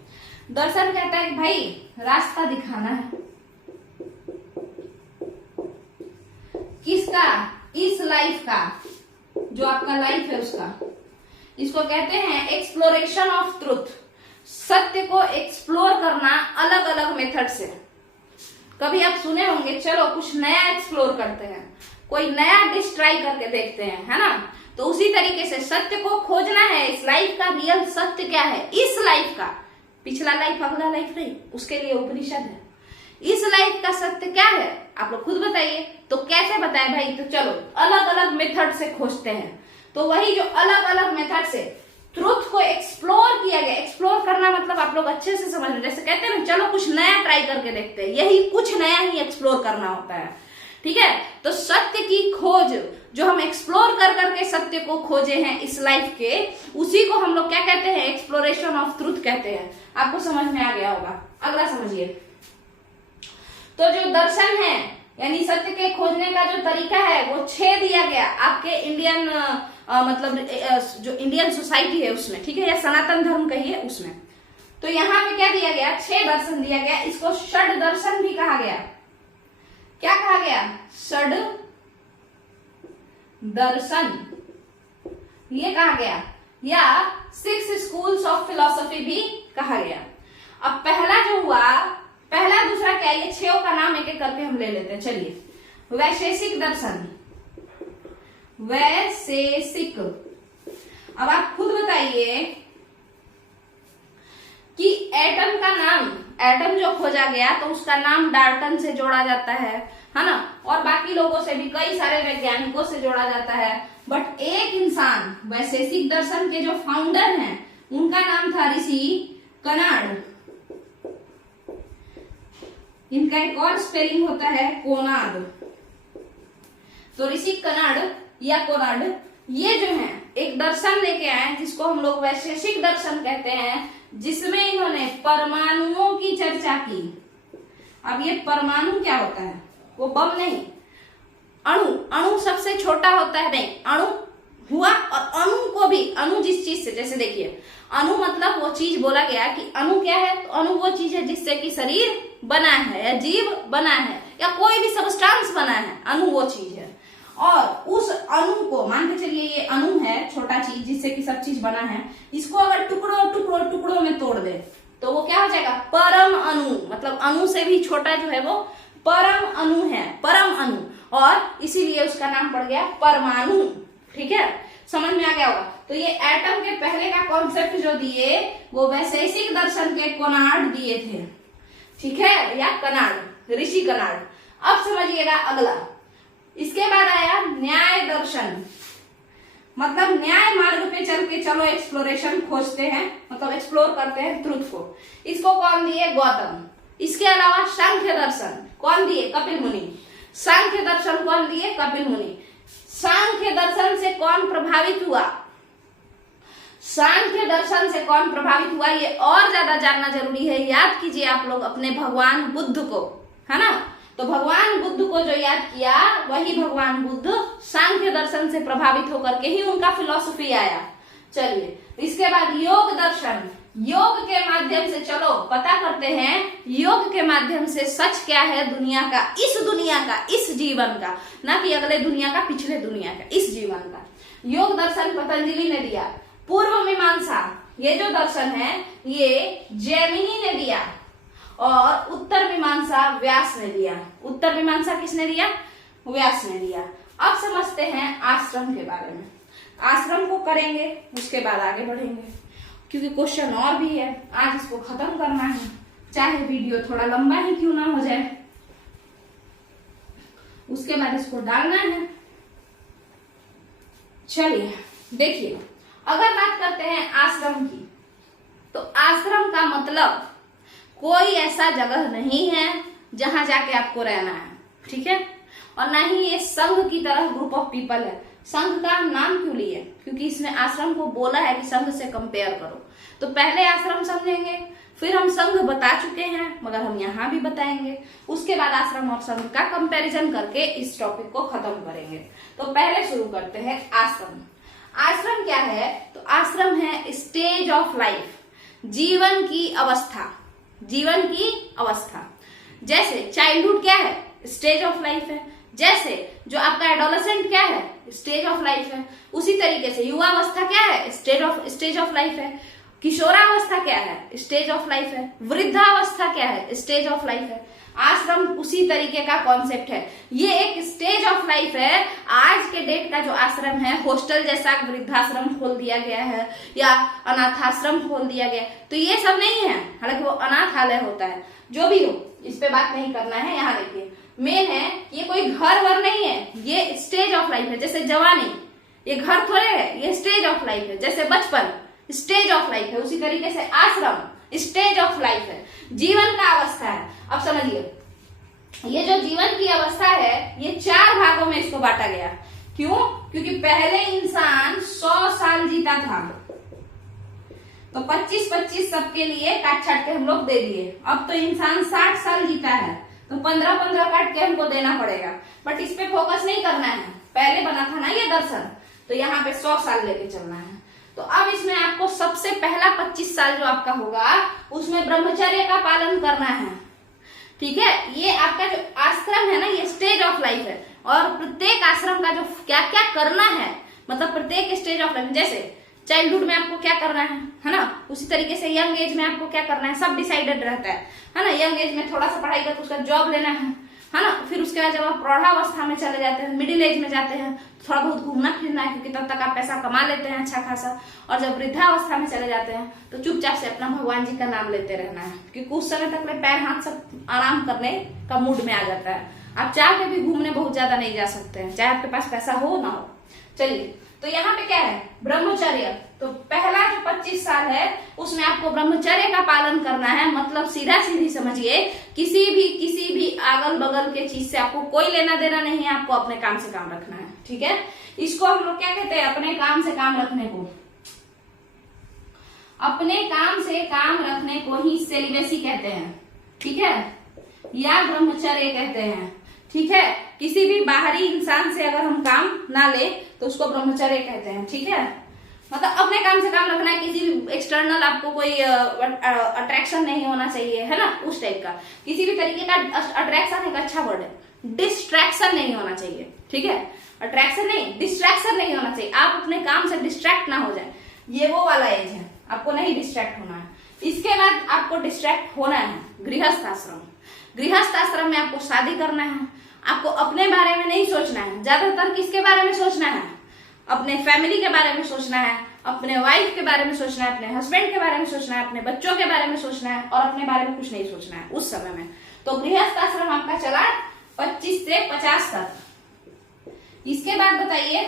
दर्शन कहता है कि भाई रास्ता दिखाना है, किसका, इस लाइफ का, जो आपका लाइफ है उसका। इसको कहते हैं एक्सप्लोरेशन ऑफ ट्रुथ, सत्य को एक्सप्लोर करना अलग अलग मेथड से। कभी आप सुने होंगे, चलो कुछ नया एक्सप्लोर करते हैं, कोई नया डिश ट्राई करके देखते हैं, है ना। तो उसी तरीके से सत्य को खोजना है, इस लाइफ का रियल सत्य क्या है, इस लाइफ का, पिछला लाइफ अगला लाइफ नहीं, उसके लिए उपनिषद है। इस लाइफ का सत्य क्या है, आप लोग खुद बताइए। तो कैसे बताए भाई, तो चलो अलग अलग मेथड से खोजते हैं। तो वही जो अलग अलग मेथड से ट्रुथ को एक्सप्लोर किया गया, एक्सप्लोर करना मतलब आप लोग अच्छे से समझ लें, जैसे कहते हैं ना, चलो कुछ नया ट्राई करके देखते हैं, यही कुछ नया ही एक्सप्लोर करना होता है, ठीक है। तो सत्य की खोज, जो हम एक्सप्लोर कर करके सत्य को खोजे हैं इस लाइफ के, उसी को हम लोग क्या कहते हैं, एक्सप्लोरेशन ऑफ ट्रुथ कहते हैं। आपको समझ में आ गया होगा। अगला समझिए, तो जो दर्शन है यानी सत्य के खोजने का जो तरीका है वो 6 दिया गया आपके इंडियन मतलब जो इंडियन सोसाइटी है उसमें, ठीक है, या सनातन धर्म कहिए उसमें। तो यहाँ पे क्या दिया गया, 6 दर्शन दिया गया। इसको षड दर्शन भी कहा गया। क्या कहा गया, षड दर्शन ये कहा गया, या 6 स्कूल्स ऑफ फिलोसफी भी कहा गया। अब पहला जो हुआ, पहला दूसरा क्या, ये 6 का नाम एक एक करके हम ले लेते हैं। चलिए, वैशेषिक दर्शन, वैशेषिक। अब आप खुद बताइए कि एटम का नाम, एटम जो खोजा गया तो उसका नाम डाल्टन से जोड़ा जाता है ना, और बाकी लोगों से भी, कई सारे वैज्ञानिकों से जोड़ा जाता है। बट एक इंसान, वैशेषिक दर्शन के जो फाउंडर हैं, उनका नाम था ऋषि कनाड। इनका एक और स्पेलिंग होता है कोनाड। तो ऋषि कनाड या कोनाड, ये जो है एक दर्शन लेके आए जिसको हम लोग वैशेषिक दर्शन कहते हैं, जिसमें इन्होंने परमाणुओं की चर्चा की। अब ये परमाणु क्या होता है, वो बम नहीं, अणु, अणु सबसे छोटा होता है, नहीं, अणु हुआ, और अणु को भी, अणु जिस चीज से, जैसे देखिए, अणु मतलब वो चीज, बोला गया कि अणु क्या है, तो अणु वो चीज है जिससे कि शरीर बना है, या जीव बना है, या कोई भी सबस्टांस बना है, अणु वो चीज है। और उस अणु को मान के चलिए, ये अणु है, छोटा चीज जिससे कि सब चीज बना है, इसको अगर टुकड़ों टुकड़ों टुकड़ों में तोड़ दे तो वो क्या हो जाएगा, परम अणु। मतलब अणु से भी छोटा जो है वो परम अणु है, परम अणु, और इसीलिए उसका नाम पड़ गया परमाणु। ठीक है, समझ में आ गया होगा। तो ये एटम के पहले का कॉन्सेप्ट जो दिए वो वैशेषिक दर्शन के कोनाड दिए थे, ठीक है, या कनाड, ऋषि कनाड। अब समझिएगा अगला, इसके बाद आया न्याय दर्शन। मतलब न्याय मार्ग पे चल के चलो एक्सप्लोरेशन खोजते हैं, मतलब एक्सप्लोर करते हैं ट्रुथ को। इसको कौन दिए, गौतम। इसके अलावा सांख्य दर्शन कौन दिए, कपिल मुनि। सांख्य दर्शन कौन दिए, कपिल मुनि। सांख्य दर्शन से कौन प्रभावित हुआ, सांख्य दर्शन से कौन प्रभावित हुआ, ये और ज्यादा जानना जरूरी है। याद कीजिए आप लोग अपने भगवान बुद्ध को, है ना। तो भगवान बुद्ध को जो याद किया, वही भगवान बुद्ध सांख्य दर्शन से प्रभावित होकर के ही उनका फिलॉसफी आया। चलिए, इसके बाद योग दर्शन। योग के माध्यम से चलो पता करते हैं, योग के माध्यम से सच क्या है दुनिया का, इस जीवन का, ना कि अगले दुनिया का, पिछले दुनिया का, इस जीवन का। योग दर्शन पतंजलि ने दिया। पूर्व मीमांसा, ये जो दर्शन है ये जैमिनी ने दिया, और उत्तर मीमांसा व्यास ने दिया। उत्तर मीमांसा किसने दिया, व्यास ने दिया। अब समझते हैं आश्रम के बारे में। आश्रम को करेंगे, उसके बाद आगे बढ़ेंगे। क्योंकि क्वेश्चन और भी है, आज इसको खत्म करना है, चाहे वीडियो थोड़ा लंबा ही क्यों ना हो जाए। उसके बाद इसको डालना है। चलिए देखिए, अगर बात करते हैं आश्रम की, तो आश्रम का मतलब कोई ऐसा जगह नहीं है जहां जाके आपको रहना है, ठीक है। और ना ही ये संघ की तरह ग्रुप ऑफ पीपल है। संघ का नाम क्यों लिए? क्योंकि इसमें आश्रम को बोला है कि संघ से कंपेयर करो। तो पहले आश्रम समझेंगे, फिर हम संघ बता चुके हैं मगर हम यहाँ भी बताएंगे। उसके बाद आश्रम और संघ का कंपैरिजन करके इस टॉपिक को खत्म करेंगे। तो पहले शुरू करते हैं आश्रम। आश्रम क्या है? तो आश्रम है स्टेज ऑफ लाइफ, जीवन की अवस्था। जीवन की अवस्था जैसे चाइल्डहुड क्या है? स्टेज ऑफ लाइफ है। जैसे जो आपका एडोलेसेंट क्या है? स्टेज ऑफ लाइफ है। उसी तरीके से युवावस्था क्या है? स्टेज ऑफ लाइफ है। किशोरावस्था क्या है? स्टेज ऑफ लाइफ है। वृद्धावस्था क्या है? स्टेज ऑफ लाइफ है। आश्रम उसी तरीके का कॉन्सेप्ट है, ये एक स्टेज ऑफ लाइफ है। आज के डेट का जो आश्रम है, हॉस्टल जैसा वृद्धाश्रम खोल दिया गया है या अनाथाश्रम खोल दिया गया, तो ये सब नहीं है। हालांकि वो अनाथालय होता है, जो भी हो, इस पे बात नहीं करना है। यहाँ देखिए, मेन है ये कोई घर वर नहीं है, ये स्टेज ऑफ लाइफ है। जैसे जवानी, ये घर थोड़े है, ये स्टेज ऑफ लाइफ है। जैसे बचपन स्टेज ऑफ लाइफ है, उसी तरीके से आश्रम स्टेज ऑफ लाइफ है, जीवन का अवस्था है। अब समझिए, ये जो जीवन की अवस्था है, ये 4 भागों में इसको बांटा गया। क्यों? क्योंकि पहले इंसान 100 साल जीता था, तो 25-25 सबके लिए काट छाट के हम लोग दे दिए। अब तो इंसान 60 साल जीता है, तो 15-15 काट के हमको देना पड़ेगा। बट इस पे फोकस नहीं करना है, पहले बना था ना ये दर्शन, तो यहाँ पे 100 साल लेके चलना है। तो अब इसमें आपको सबसे पहला 25 साल जो आपका होगा, उसमें ब्रह्मचर्य का पालन करना है, ठीक है। ये आपका जो आश्रम है ना, ये स्टेज ऑफ लाइफ है। और प्रत्येक आश्रम का जो क्या क्या करना है, मतलब प्रत्येक स्टेज ऑफ लाइफ, जैसे चाइल्डहुड में आपको क्या करना है ना, उसी तरीके से यंग एज में आपको क्या करना है, सब डिसाइडेड रहता है ना। यंग एज में थोड़ा सा पढ़ाई करके उसका जॉब लेना है ना। फिर उसके बाद जब आप प्रौढ़ावस्था में चले जाते हैं, मिडिल एज में जाते हैं, थोड़ा बहुत घूमना फिरना है, क्योंकि तब तक आप पैसा कमा लेते हैं अच्छा खासा। और जब वृद्धावस्था में चले जाते हैं, तो चुपचाप से अपना भगवान जी का नाम लेते रहना है, क्योंकि कुछ समय तक पैर हाथ सब आराम करने का मूड में आ जाता है। आप चाह के भी घूमने बहुत ज्यादा नहीं जा सकते हैं, चाहे आपके पास पैसा हो ना हो। चलिए, तो यहाँ पे क्या है? ब्रह्मचर्य। तो पहला जो 25 साल है, उसमें आपको ब्रह्मचर्य का पालन करना है। मतलब सीधा सीधी समझिए, किसी भी अगल बगल के चीज से आपको कोई लेना देना नहीं है, आपको अपने काम से काम रखना है, ठीक है। इसको हम लोग क्या कहते हैं? अपने काम से काम रखने को, अपने काम से काम रखने को ही सेलिबेसी कहते हैं, ठीक है, या ब्रह्मचर्य कहते हैं, ठीक है। किसी भी बाहरी इंसान से अगर हम काम ना ले तो उसको ब्रह्मचर्य कहते हैं, ठीक है। मतलब अपने काम से काम रखना है, किसी भी एक्सटर्नल आपको कोई अट्रैक्शन नहीं होना चाहिए, है ना, उस टाइप का। किसी भी तरीके का अट्रैक्शन एक अच्छा वर्ड है, डिस्ट्रैक्शन नहीं होना चाहिए, ठीक है। अट्रैक्शन नहीं, डिस्ट्रैक्शन नहीं होना चाहिए। आप अपने काम से डिस्ट्रैक्ट ना हो जाए, ये वो वाला एज है, आपको नहीं डिस्ट्रैक्ट होना है। इसके बाद आपको डिस्ट्रैक्ट होना है गृहस्थ आश्रम। गृहस्थ आश्रम में आपको शादी करना है, आपको अपने बारे में नहीं सोचना है। ज्यादातर किसके बारे में सोचना है? अपने फैमिली के बारे में सोचना है, अपने वाइफ के बारे में सोचना है, अपने हस्बैंड के बारे में सोचना है, अपने बच्चों के बारे में सोचना है, और अपने बारे में कुछ नहीं सोचना है उस समय में। तो गृहस्थ आश्रम आपका चला 25 से 50 तक। इसके बाद बताइए,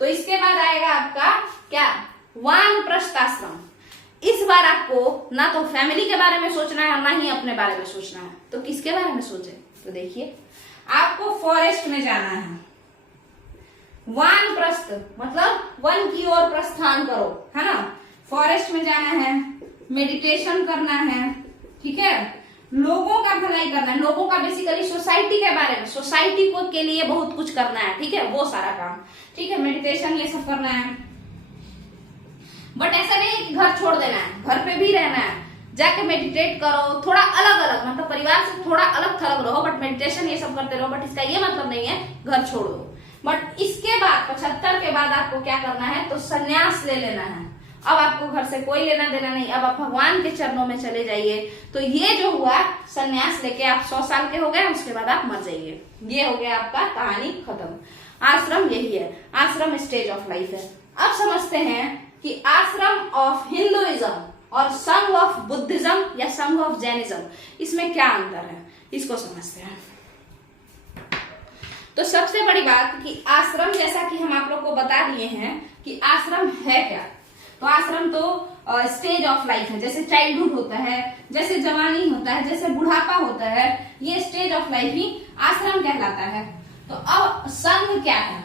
तो इसके बाद आएगा आपका क्या? वानप्रस्थ आश्रम। इस बार आपको ना तो फैमिली के बारे में सोचना है और ना ही अपने बारे में सोचना है। तो किसके बारे में सोचे? तो देखिए, आपको फॉरेस्ट में जाना है। वानप्रस्थ मतलब वन की ओर प्रस्थान करो, है ना। फॉरेस्ट में जाना है, मेडिटेशन करना है, ठीक है। लोगों का भलाई करना है, लोगों का बेसिकली सोसाइटी के बारे में, सोसाइटी को के लिए बहुत कुछ करना है, ठीक है, वो सारा काम, ठीक है। मेडिटेशन ये सब करना है। बट ऐसा नहीं है कि घर छोड़ देना है, घर पे भी रहना है, जाके मेडिटेट करो, थोड़ा अलग अलग, मतलब परिवार से थोड़ा अलग थलग रहो, बट मेडिटेशन ये सब करते रहो। बट इसका ये मतलब नहीं है घर छोड़ दो। बट इसके बाद 75 के बाद आपको क्या करना है? तो संन्यास ले लेना है। अब आपको घर से कोई लेना देना नहीं, अब आप भगवान के चरणों में चले जाइए। तो ये जो हुआ, संन्यास लेके आप 100 साल के हो गए, उसके बाद आप मर जाइए। ये हो गया आपका कहानी खत्म। आश्रम यही है, आश्रम स्टेज ऑफ लाइफ है। अब समझते हैं कि आश्रम ऑफ हिंदुइज्म और संघ ऑफ बुद्धिज्म या संघ ऑफ जैनिज्म, इसमें क्या अंतर है, इसको समझते हैं। तो सबसे बड़ी बात कि आश्रम, जैसा कि हम आप लोग को बता दिए हैं कि आश्रम है क्या। तो आश्रम तो स्टेज ऑफ लाइफ है, जैसे चाइल्डहुड होता है, जैसे जवानी होता है, जैसे बुढ़ापा होता है, ये स्टेज ऑफ लाइफ ही आश्रम कहलाता है। तो अब संघ क्या है?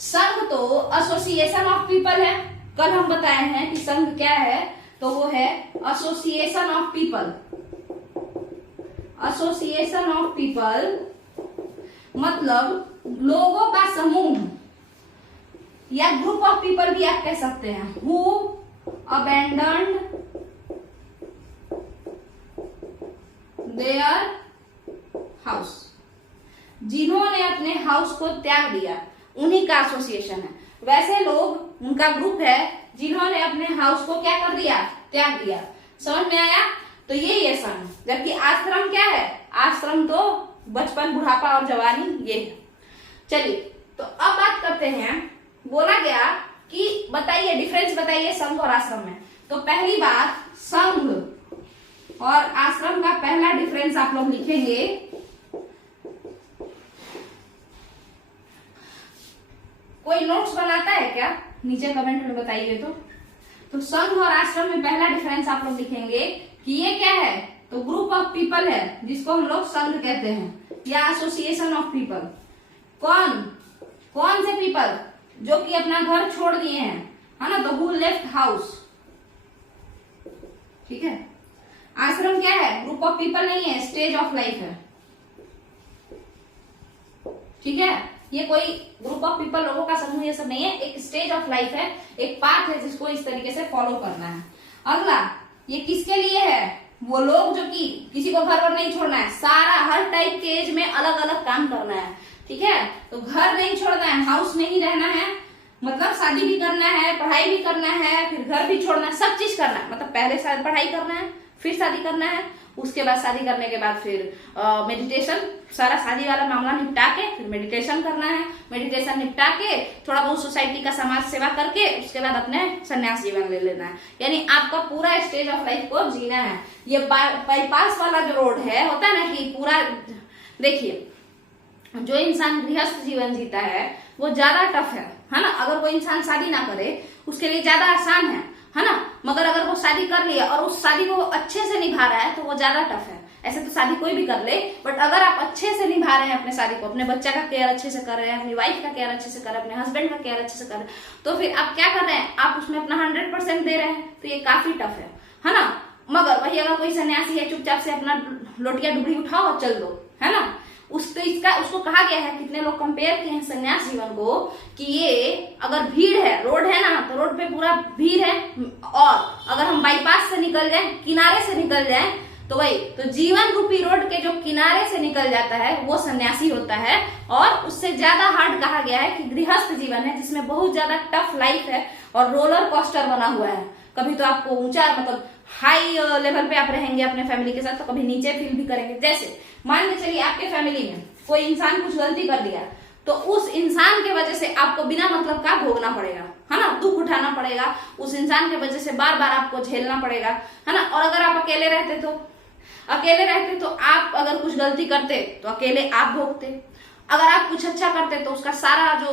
संघ तो एसोसिएशन ऑफ पीपल है। कल हम बताए हैं कि संघ क्या है, तो वो है association of people. Association of people मतलब लोगों का समूह या ग्रुप ऑफ पीपल भी आप कह सकते हैं। हु अबैंडन्ड देयर हाउस, जिन्होंने अपने हाउस को त्याग दिया, उन्हीं का एसोसिएशन है। वैसे लोग, उनका ग्रुप है जिन्होंने अपने हाउस को क्या कर दिया, त्याग दिया। समझ में आया? तो ये संघ। जबकि आश्रम क्या है? आश्रम तो बचपन, बुढ़ापा और जवानी, ये है। चलिए, तो अब बात करते हैं। बोला गया कि बताइए, डिफरेंस बताइए संघ और आश्रम में। तो पहली बात, संघ और आश्रम का पहला डिफरेंस आप लोग लिखेंगे। कोई नोट्स बनाता है क्या? नीचे कमेंट में बताइए। तो संघ और आश्रम में पहला डिफरेंस आप लोग लिखेंगे कि ये क्या है, तो ग्रुप ऑफ पीपल है, जिसको हम लोग संघ कहते हैं या एसोसिएशन ऑफ पीपल। कौन से पीपल? जो कि अपना घर छोड़ दिए हैं, है ना, तो हु लेफ्ट हाउस। ठीक है। आश्रम क्या है? ग्रुप ऑफ पीपल नहीं है, स्टेज ऑफ लाइफ है। ठीक है, ये कोई ग्रुप ऑफ पीपल, लोगों का समूह, ये सब नहीं है, एक स्टेज ऑफ लाइफ है, एक पाथ है जिसको इस तरीके से फॉलो करना है। अगला, ये किसके लिए है? वो लोग जो कि किसी को घर पर नहीं छोड़ना है, सारा हर टाइप के एज में अलग अलग काम करना है। ठीक है, तो घर नहीं छोड़ना है, हाउस नहीं रहना है, मतलब शादी भी करना है, पढ़ाई भी करना है, फिर घर भी छोड़ना है, सब चीज करना है। मतलब पहले शायद पढ़ाई करना है, फिर शादी करना है, उसके बाद शादी करने के बाद फिर मेडिटेशन, सारा शादी वाला मामला निपटा के फिर मेडिटेशन करना है। मेडिटेशन निपटा के थोड़ा बहुत सोसाइटी का समाज सेवा करके उसके बाद अपने संन्यास जीवन ले लेना है। यानी आपका पूरा स्टेज ऑफ लाइफ को जीना है। ये बाईपास वाला जो रोड है, होता है ना कि पूरा, देखिए, जो इंसान गृहस्थ जीवन जीता है वो ज्यादा टफ है ना। अगर कोई इंसान शादी ना करे उसके लिए ज्यादा आसान है ना। मगर अगर वो शादी कर लिया और उस शादी को अच्छे से निभा रहा है तो वो ज्यादा टफ है। ऐसे तो शादी कोई भी कर ले, बट अगर आप अच्छे से निभा रहे हैं अपने शादी को, अपने बच्चा का केयर अच्छे से कर रहे हैं, अपनी वाइफ का केयर अच्छे से कर रहे हैं, अपने हस्बैंड का केयर अच्छे से कर रहे हैं, तो फिर आप क्या कर रहे हैं, आप उसमें अपना 100% दे रहे हैं, तो ये काफी टफ है ना। मगर वही अगर कोई सन्यासी है, चुपचाप से अपना लोटिया डुबरी उठाओ और चल दो, है ना। उसको कहा गया है, कितने लोग कंपेयर किए हैं सन्यास जीवन को, कि ये अगर भीड़ है, रोड है ना, तो रोड पे पूरा भीड़ है, और अगर हम बाईपास से निकल जाए, किनारे से निकल जाए, तो वही, तो जीवन रूपी रोड के जो किनारे से निकल जाता है वो सन्यासी होता है। और उससे ज्यादा हार्ड कहा गया है कि गृहस्थ जीवन है, जिसमें बहुत ज्यादा टफ लाइफ है और रोलर कोस्टर बना हुआ है। कभी तो आपको ऊंचा, मतलब हाई लेवल पे आप रहेंगे अपने फैमिली के साथ, तो कभी नीचे फील भी करेंगे। जैसे मान के चलिए आपके फैमिली में कोई इंसान कुछ गलती कर दिया, तो उस इंसान के वजह से आपको बिना मतलब का भोगना पड़ेगा, है ना, दुख उठाना पड़ेगा, उस इंसान के वजह से बार बार आपको झेलना पड़ेगा, है ना। और अगर आप अकेले रहते तो आप अगर कुछ गलती करते तो अकेले आप भोगते, अगर आप कुछ अच्छा करते तो उसका सारा जो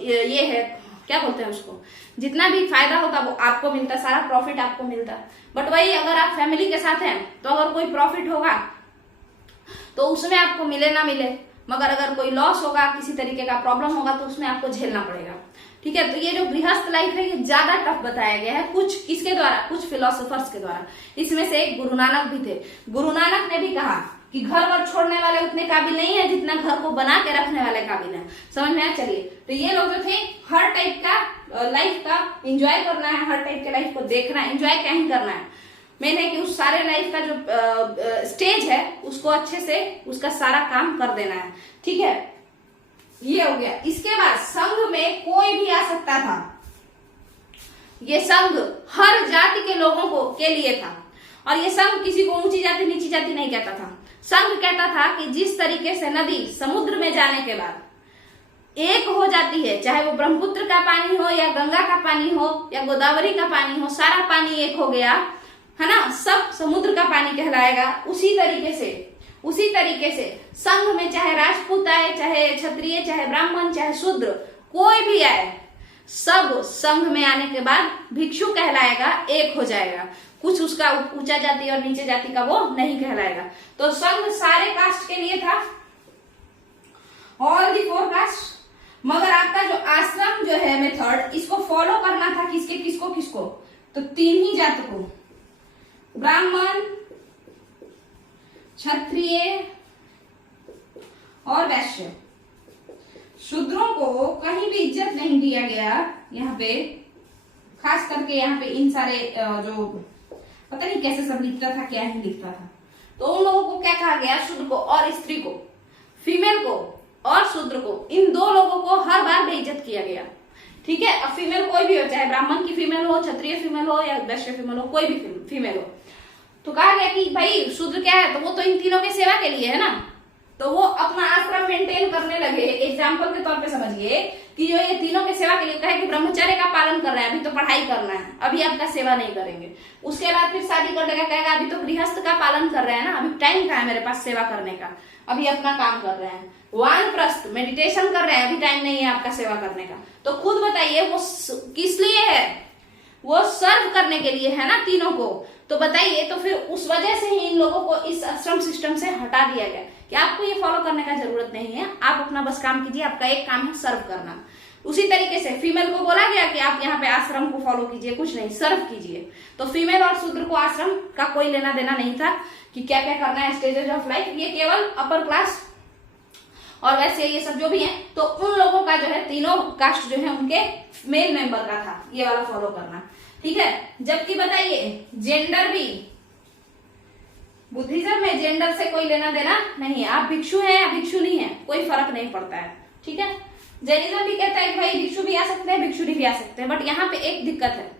ये है, क्या बोलते हैं उसको, जितना भी फायदा होता वो आपको मिलता, सारा प्रॉफिट आपको मिलता। बट वही अगर आप फैमिली के साथ हैं तो अगर कोई प्रॉफिट होगा तो उसमें आपको मिले ना मिले, मगर अगर कोई लॉस होगा, किसी तरीके का प्रॉब्लम होगा, तो उसमें आपको झेलना पड़ेगा। ठीक है, तो ये जो गृहस्थ लाइफ है ये ज्यादा टफ बताया गया है, कुछ किसके द्वारा, कुछ फिलोसोफर्स के द्वारा। इसमें से एक गुरु नानक भी थे। गुरु नानक ने भी कहा कि घर वर छोड़ने वाले उतने काबिल नहीं है जितना घर को बना के रखने वाले काबिल है। समझ में आया? चलिए, तो ये लोग जो थे, हर टाइप का लाइफ का एंजॉय करना है, हर टाइप के लाइफ को देखना है, एंजॉय क्या ही करना है, मैंने कि उस सारे लाइफ का जो स्टेज है उसको अच्छे से उसका सारा काम कर देना है। ठीक है, ये हो गया। इसके बाद संघ में कोई भी आ सकता था। ये संघ हर जाति के लोगों को के लिए था, और ये संघ किसी को ऊंची जाति नीची जाति नहीं कहता था। संघ कहता था कि जिस तरीके से नदी समुद्र में जाने के बाद एक हो जाती है, चाहे वो ब्रह्मपुत्र का पानी हो या गंगा का पानी हो या गोदावरी का पानी हो, सारा पानी एक हो गया है ना, सब समुद्र का पानी कहलाएगा। उसी तरीके से संघ में चाहे राजपूत आए, चाहे क्षत्रिय, चाहे ब्राह्मण, चाहे शूद्र, कोई भी आए, सब संघ में आने के बाद भिक्षु कहलाएगा, एक हो जाएगा। कुछ उसका ऊंचा जाति और नीचे जाति का वो नहीं कहलाएगा। तो संघ सारे कास्ट के लिए था, ऑल दी 4 कास्ट। मगर आपका जो आश्रम जो है मेथड, इसको फॉलो करना था किसको, तो 3 ही जात को, ब्राह्मण, क्षत्रिय और वैश्य। शूद्रों को कहीं भी इज्जत नहीं दिया गया यहाँ पे, खास करके यहाँ पे इन सारे जो पता नहीं कैसे सब लिखता था, क्या ही लिखता था, तो उन लोगों को क्या कहा गया, शूद्र को और स्त्री को, फीमेल को और शूद्र को, इन 2 लोगों को हर बार बेइज्जत किया गया। ठीक है, अब फीमेल कोई भी हो, चाहे ब्राह्मण की फीमेल हो, क्षत्रिय फीमेल हो या वैश्य फीमेल हो, कोई भी फीमेल हो, तो कहा गया कि भाई शूद्र क्या है, तो वो तो इन तीनों की सेवा के लिए है ना, तो वो अपना आश्रम मेंटेन करने लगे। एग्जाम्पल के तौर पे समझिए कि जो ये तीनों की सेवा के लिए कहे कि ब्रह्मचर्य का पालन कर रहे हैं, अभी तो पढ़ाई करना है, अभी आपका सेवा नहीं करेंगे। उसके बाद फिर शादी करने का कहेगा, अभी तो गृहस्थ का पालन कर रहे हैं ना, अभी टाइम कहाँ है मेरे पास सेवा करने का, अभी अपना काम कर रहे हैं। वानप्रस्थ मेडिटेशन कर रहे हैं, अभी टाइम नहीं है आपका सेवा करने का। तो खुद बताइए वो किस लिए है, वो सर्व करने के लिए है ना तीनों को। तो बताइए, तो फिर उस वजह से ही इन लोगों को इस आश्रम सिस्टम से हटा दिया गया कि आपको ये फॉलो करने का जरूरत नहीं है, आप अपना बस काम कीजिए, आपका एक काम है सर्व करना। उसी तरीके से फीमेल को बोला गया कि आप यहाँ पे आश्रम को फॉलो कीजिए, कुछ नहीं, सर्व कीजिए। तो फीमेल और शूद्र को आश्रम का कोई लेना देना नहीं था कि क्या क्या करना है, स्टेजेस ऑफ लाइफ, ये केवल अपर क्लास और वैसे ये सब जो भी है, तो उन लोगों का जो है, तीनों कास्ट जो है उनके मेल मेंबर का था ये वाला फॉलो करना। ठीक है, जबकि बताइए जेंडर भी, बुद्धिज्म में जेंडर से कोई लेना देना नहीं है, आप भिक्षु हैं या भिक्षु नहीं है, कोई फर्क नहीं पड़ता है। ठीक है, जैनिज्म भी कहता है कि भाई भिक्षु भी आ सकते हैं, भिक्षुणी भी आ सकते हैं, बट यहाँ पे एक दिक्कत है।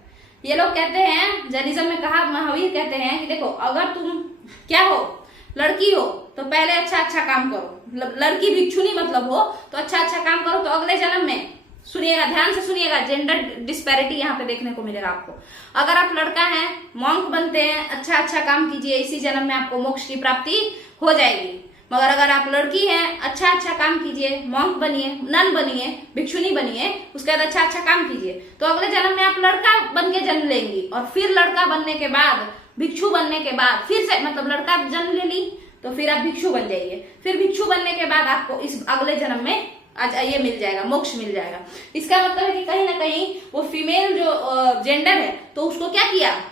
ये लोग कहते हैं, जैनिज्म में कहा, महावीर कहते हैं कि देखो, अगर तुम क्या हो, लड़की हो, तो पहले अच्छा काम करो, लड़की भिक्षुणी मतलब हो तो अच्छा काम करो, तो अगले जन्म में, सुनिएगा ध्यान से सुनिएगा, जेंडर डिस्पैरिटी यहाँ पे देखने को मिलेगा आपको। अगर आप लड़का हैं, मॉन्क बनते हैं, अच्छा काम कीजिए, इसी जन्म में आपको मोक्ष की प्राप्ति हो जाएगी। मगर अगर आप लड़की हैं, अच्छा काम कीजिए, मॉन्क बनिए, नन बनिए, भिक्षुणी बनिए, उसके बाद अच्छा काम कीजिए, तो अगले जन्म में आप लड़का बन के जन्म लेंगी, और फिर लड़का बनने के बाद, भिक्षु बनने के बाद, फिर से मतलब लड़का जन्म ले ली तो फिर आप भिक्षु बन जाइए, फिर भिक्षु बनने के बाद आपको इस अगले जन्म में ये मिल जाएगा, मोक्ष मिल जाएगा। इसका मतलब है कि कहीं ना कहीं वो फीमेल जो जेंडर है, तो उसको क्या किया,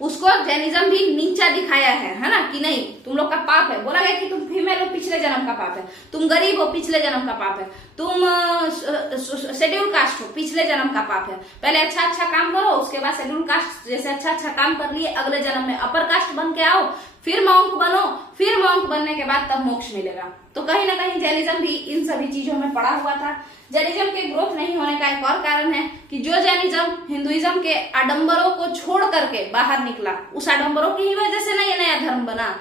उसको जैनिज्म भी नीचा दिखाया है ना, कि नहीं तुम लोग का पाप है। बोला गया कि तुम फीमेल हो, पिछले जन्म का पाप है, तुम गरीब हो, पिछले जन्म का पाप है, तुम शेड्यूल कास्ट हो, पिछले जन्म का पाप है। पहले अच्छा काम करो, उसके बाद शेड्यूल कास्ट जैसे अच्छा काम कर लिए, अगले जन्म में अपर कास्ट बन के आओ, फिर मॉन्क बनो, फिर मॉन्क बनने के बाद तब मोक्ष मिलेगा। तो कहीं ना कहीं जैनिज्म भी इन सभी चीजों में पड़ा हुआ था। जैनिज्म के ग्रोथ नहीं होने का एक और कारण है कि जो जैनिज्म हिंदुइज्म के आडंबरों को छोड़ करके बाहर निकला, उस आडंबरों की ही वजह से ना ये नया धर्म बना।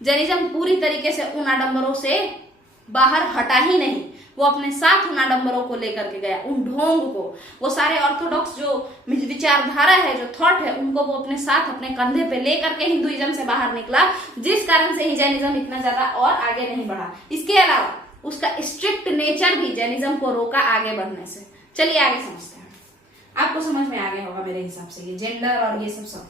जैनिज्म पूरी तरीके से उन आडंबरों से बाहर हटा ही नहीं, वो अपने साथ उन आडंबरों को लेकर के गया, उन ढोंग को, वो सारे ऑर्थोडॉक्स जो विचारधारा है, जो थॉट है, उनको वो अपने साथ अपने कंधे पे लेकर के हिंदुइज्म से बाहर निकला, जिस कारण से ही जैनिज्म इतना ज्यादा और आगे नहीं बढ़ा। इसके अलावा उसका स्ट्रिक्ट नेचर भी जैनिज्म को रोका आगे बढ़ने से। चलिए आगे समझते हैं, आपको समझ में आ गया होगा मेरे हिसाब से, ये जेंडर और ये सब।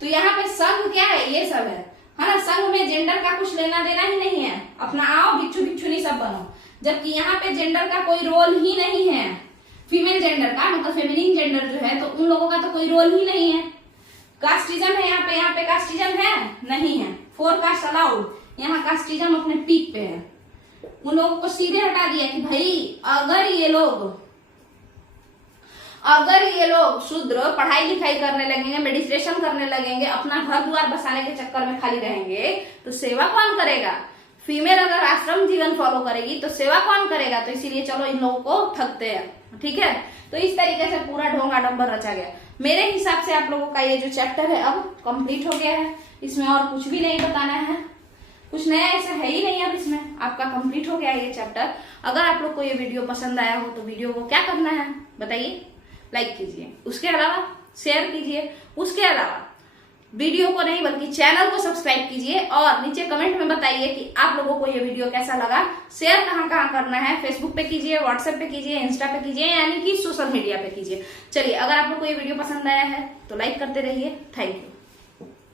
तो यहाँ पे संघ क्या है, ये सब है ना। संघ में जेंडर का कुछ लेना देना ही नहीं है, अपना आओ भिक्षु भिक्षुणी सब बनो। जबकि यहाँ पे जेंडर का कोई रोल ही नहीं है, फीमेल जेंडर का मतलब फेमिनिन जेंडर जो है, तो उन लोगों का तो कोई रोल ही नहीं है। कास्टिज्म है यहाँ पे कास्टिज्म है नहीं है, 4 कास्ट अलाउड, यहाँ कास्टिज्म अपने पीक पे है। उन लोगों को सीधे हटा दिया कि भाई अगर ये लोग शूद्र पढ़ाई लिखाई करने लगेंगे, मेडिटेशन करने लगेंगे, अपना घर द्वार बसाने के चक्कर में खाली रहेंगे, तो सेवा कौन करेगा। फीमेल अगर आश्रम जीवन फॉलो करेगी तो सेवा कौन करेगा। तो इसीलिए चलो इन लोगों को ठगते हैं, ठीक है। तो इस तरीके से पूरा ढोंग आडंबर रचा गया। मेरे हिसाब से आप लोगों का ये जो चैप्टर है अब कंप्लीट हो गया है, इसमें और कुछ भी नहीं बताना है। कुछ नया ऐसा है ही नहीं। अब इसमें आपका कंप्लीट हो गया ये चैप्टर। अगर आप लोग को ये वीडियो पसंद आया हो तो वीडियो को क्या करना है बताइए, लाइक कीजिए, उसके अलावा शेयर कीजिए, उसके अलावा वीडियो को नहीं बल्कि चैनल को सब्सक्राइब कीजिए और नीचे कमेंट में बताइए कि आप लोगों को ये वीडियो कैसा लगा। शेयर कहाँ कहाँ करना है, फेसबुक पे कीजिए, व्हाट्सएप पे कीजिए, इंस्टा पे कीजिए, यानी कि सोशल मीडिया पे कीजिए। चलिए, अगर आप लोग को ये वीडियो पसंद आया है तो लाइक करते रहिए। Thank you.